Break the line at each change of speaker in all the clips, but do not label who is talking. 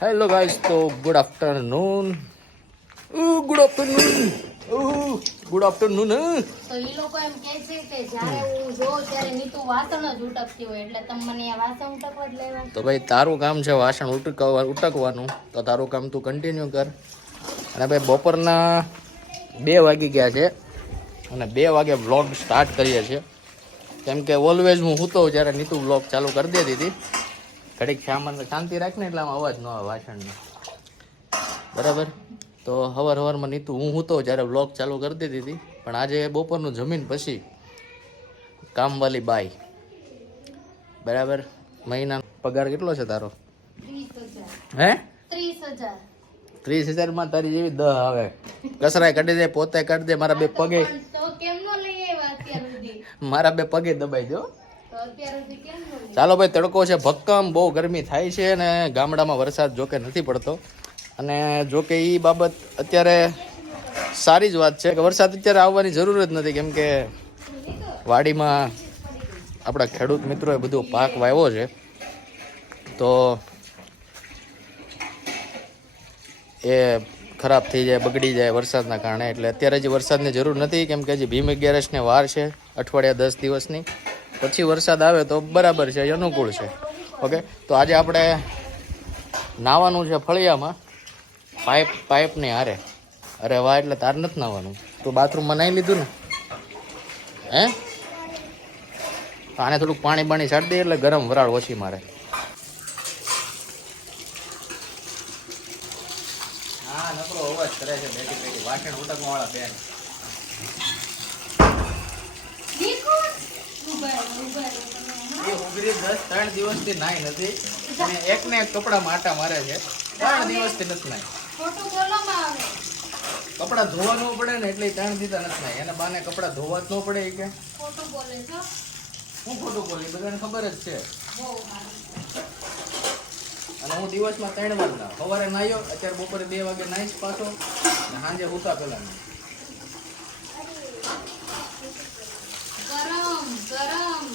Hello guys તો good afternoon good afternoon good afternoon
તો એ લોકો એમ કહે છે કે જ્યારે હું જોઉં ત્યારે નીતુ વાસણ જ ઉટકતી હોય એટલે તમે મને આ વાસણ ઉટકવા જ લેવા.
તો ભાઈ તારું કામ છે વાસણ ઉટકવા ઉટકવાનું. તો તારું કામ તું કન્ટિન્યુ કર. અને ભાઈ બપોરના બે વાગી ગયા છે. અને બે વાગે વ્લોગ સ્ટાર્ટ કરીએ છીએ. કેમ કે ઓલવેઝ હું સૂતો જ્યારે નીતુ વ્લોગ ચાલુ કરી દેતી હતી. ઘડીક સામાન શાંતિ રાખને એટલે આમાં અવાજ ન આવે વાસણનો. બરાબર? તો હવાર હવારમાં નીતું હું હું તો જ્યારે વ્લોગ ચાલુ કરી દીધી હતી પણ આજે બપોરનું જમીન પછી કામવાલી બાઈ. બરાબર? મહિના પગાર કેટલો છે તારો? હે?
ત્રીસ હજાર.
ત્રીસ હજારમાં તારી જેવી દહ આવે. કસરાય કાઢી દે પોતે કાઢી દે મારા બે પગે મારા બે પગે દબાઈ દો ચાલો ભાઈ, તડકો છે, ભક્કમ, બહુ ગરમી થાય છે અને ગામડામાં વરસાદ જોકે નથી પડતો. અને જોકે એ બાબત અત્યારે સારી જ વાત છે કે વરસાદ અત્યારે આવવાની જરૂર જ નથી. કેમ કે વાડીમાં આપણા ખેડૂત મિત્રોએ બધો પાક વાવ્યો છે. તો એ ખરાબ થઈ જાય, બગડી જાય વરસાદના કારણે. એટલે અત્યારે હજી વરસાદની જરૂર નથી. કેમ કે હજી ભીમ અગિયારસને વાર છે અઠવાડિયા દસ દિવસની. પછી વરસાદ આવે તો બરાબર છે, અનુકૂળ છે. ઓકે તો આજે આપણે નાવાનું છે ફળિયામાં. પાઇપ, પાઇપની હારે. અરે વાહ, એટલે તાર નથી નાવાનું. તું બાથરૂમમાં નાહી લીધું ને? હે? આને થોડુંક પાણી બાણી છાડી દે એટલે ગરમ વરાળ ઓછી મારે. હા, નકરો અવાજ કરે છે બેટી બેટી વાટણ ઉટકવાળા બેન
નીકળ. ઊભા રહો, ઊભા રહો તમે હમણાં.
એ ઉગરી દસ ત્રણ દિવસથી નાઈ નથી. અને એક ને એક કપડા માટા મારે છે. ત્રણ દિવસથી નથી નાઈ. કપડા ધોવા ન પડે ને એટલે ત્રણ દીધા નથી નાઈ. એના બાને કપડા ધોવા જ ન પડે કે. હું. ખોટું બોલી? બધાને ખબર જ છે. અને હું દિવસમાં ત્રણ વાર ના સવારે નાહ્યો અત્યારે બપોરે બે વાગે નાઈશ પાછો. ને સાંજે હુતા પેલા નાહીશ.
ગરમ ગરમ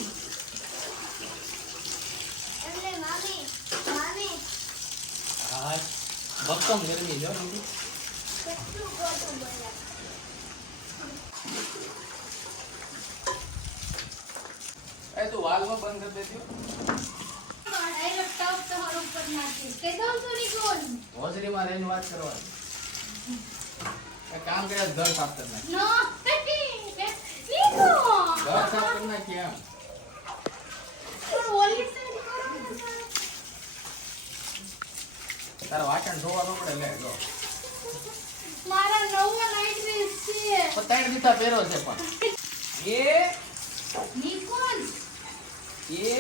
હા ગરમી છે એ તો વાલમાં બંધ કરી
નિકુંજ
હોજરીમાં રહીને વાત કરવાની કામ કર્યા ઘર સાફ કરી નાખ ઘર સાફ કરી નાખીએ એમ
પણ ઓલી સાઈડ કરો ને.
તારે વાટણ ધોવા ન પડે લે જો.
મારા નવો નાઈટ ડ્રેસ છે.
પણ ત્રણ દીધા પહેરો છે પણ. એ
નિકોન.
એ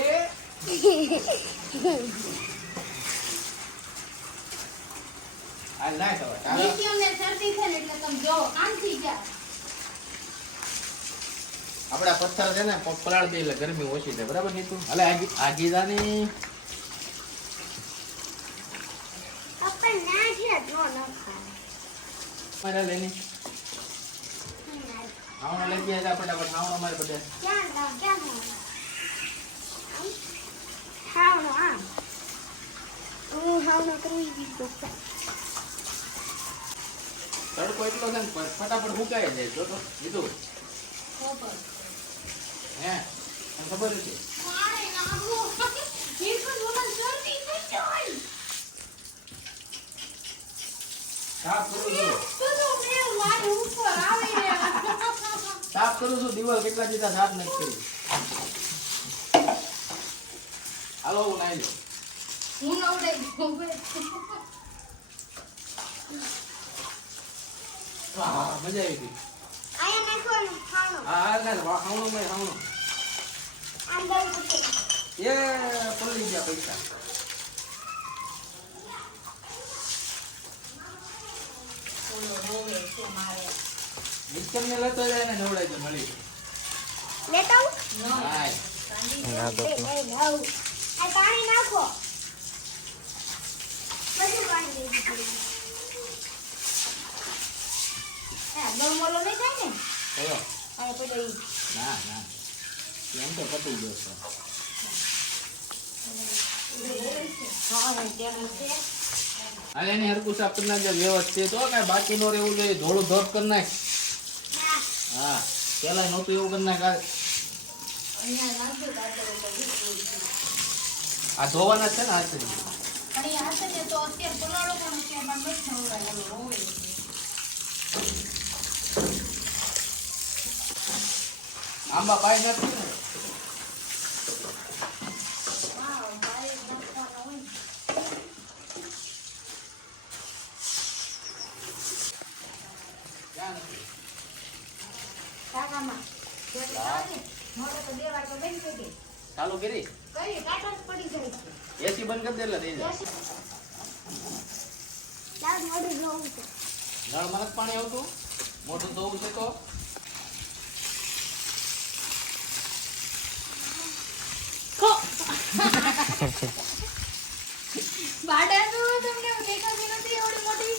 આ ના ખબર ચાલો.
નિત્યમને શરદી છે ને એટલે તમે જો કામ થઈ ગયા.
આપડા પથ્થર છે ને પલાળ દે એટલે ગરમી ઓછી થાય બરાબર નીતુ હાલે આગી આગી જાની મારે લેની આવણા લઈ ગયા છે ફટાફટ આવણા મારે બધે. તડકો એટલો છે ને ફટાફટ મુકાય જાય જો તો
ખબર
હે ખબર છે?
હા નિકુંજ ઓલા શરદી થઈ જાય
સાફ કરું છું દિવાલ કેટલા દીધા સાફ નથી કરી. હાલો હું નાઈ લઉં.
હું
મજા આવી ગઈ. હા હા ખાવણું ના મેં એ પલળી ગયા પૈસા.
ઓલો રોવે છે મારે.
મિસ્ટર ને લેતો જાય ને નવડાય હાય.
પાણી નાખો. બધું પાણી
નહીં થાય ને?
કયો
આ
ના ના. એમ તો પતી ગયો છે. હાલ એની હરકું સાફ કરી નાખજો, વ્યવસ્થિત તો કાંઈ બાકી નો રહેવું જોઈએ, ધોળું ધોપ કરી નાખ હા પેલા નહોતું એવું કરી નાખ. આ ધોવાના છે ને હાથ. આંબા પાય નથી ને
વાવ, બાય નાખવાનો હોય ને.
ક્યાં નથી
કાકામાં. જેટલી આવે ને, મોઢે તો બે વાર તો બેસી શકે.
ચાલુ કરી.
કરી, કાંટા જ પડી જાય.
એસી બંધ કરી દે એટલે થઈ જાય. નળમાં પાણી આવતું. મોટું ધોવું છે તો
ખો. બાડાનું તમને દેખાતી નથી એવડી મોટી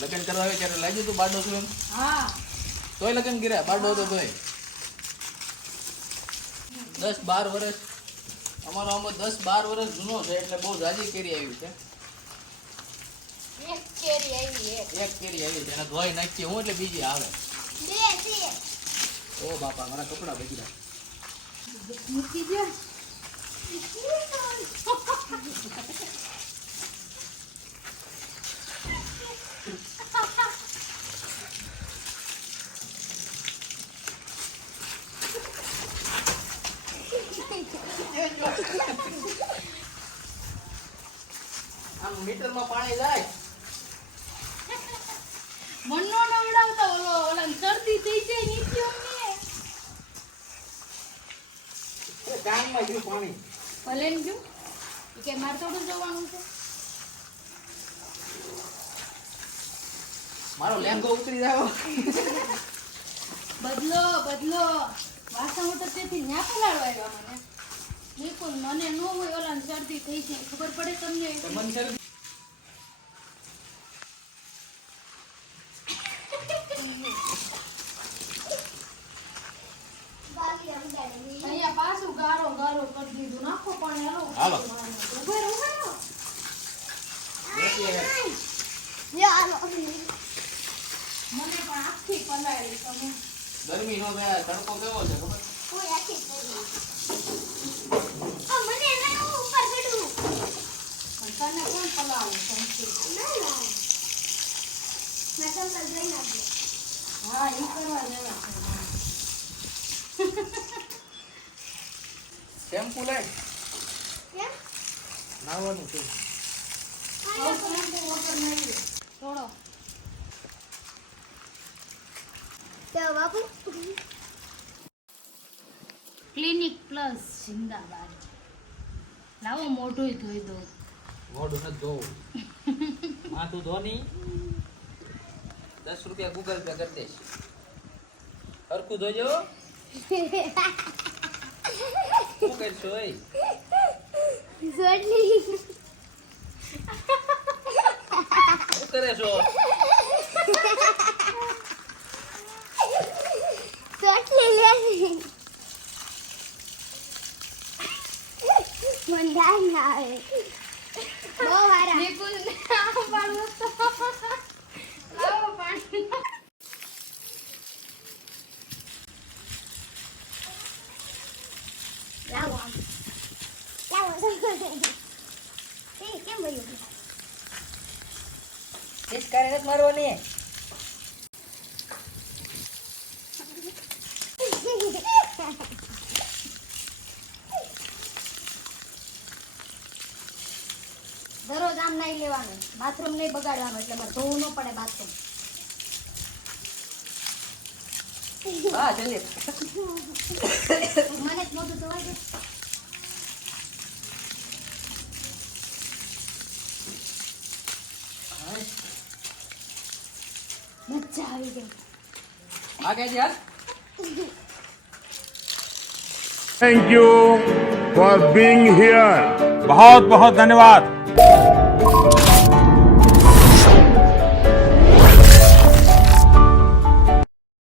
લગ્ન કરવા ત્યારે લાગ્યું તું બાડો છું એમ?
હા.
તોય લગ્ન કર્યા? બાડો હતો તોય? દસ બાર વર્ષ અમારો આમાં દસ બાર વર્ષ જૂનો છે એટલે બહુ જાજી કેરી આવી છે.
એક કેરી આવી
છે. એને ધોઈ નાખીએ હું એટલે બીજી આવે. ઓ બાપા મારા કપડા બગડ્યા.
મૂકી દો
આમ મીટરમાં પાણી લાય.
મનનો નવડાવતો ઓલો ઓલા શરદી થઈ જાય નીચે અમને.
કાનમાં ગયું પાણી.
ભલે ને ગયું. કે મારે થોડું જવાનું છે.
મારો લેંગો ઉતરી જાવ
બદલો બદલો. વાસણ તો તેથી ન્યા પલાળવા આવ્યા મને. બિલકુલ મને ન હોય ઓલા શરદી થઈ જાય. ખબર પડે તમને
મન શરદી
બાકી અંદાજે
અહીંયા પાછું ગારો ગારો કરી દીધું. નાખો પણ હેલો.
હાલો.
ઉભે રહો, ઉભે મને પણ આખી પલાળી તમે.
ગરમી નો તડકો કેવો છે ખબર?
કોઈ આખી પડી ઓ મને એના ઉપર ચડવું
પણ તને કોણ પલાળે સમજી
ના ના મેં સંકલ્પ લઈ નાખ્યો
હા ઈ કરવા જેવા છે
કેમ
નાવાનું છે
નહીં થોડો
તો બાપુ
ક્લિનિક પ્લસ જિંદાબાદ લાવો મોઢું ધોઈ દો
મોઢું નથી ધોવું. માથું ધોની. દસ રૂપિયા ગૂગલ પે કરી દેશ હરખું ધોજો. કરશો શું કરે છો?
ના આવે. બહુ હારા
નિકુલ પાડવું તો. લાવો પાણી
લાવો આમ. લાવો
દરરોજ આમ નાઈ લેવાનું. બાથરૂમ નહીં બગાડવાનું એટલે મારે ધોવું ન પડે બાથરૂમ
હા જલ્દી.
મને જ મોઢું ધોવાય મજા આવી ગઈ
આ કે યાર
Thank you for being here.
बहुत बहुत धन्यवाद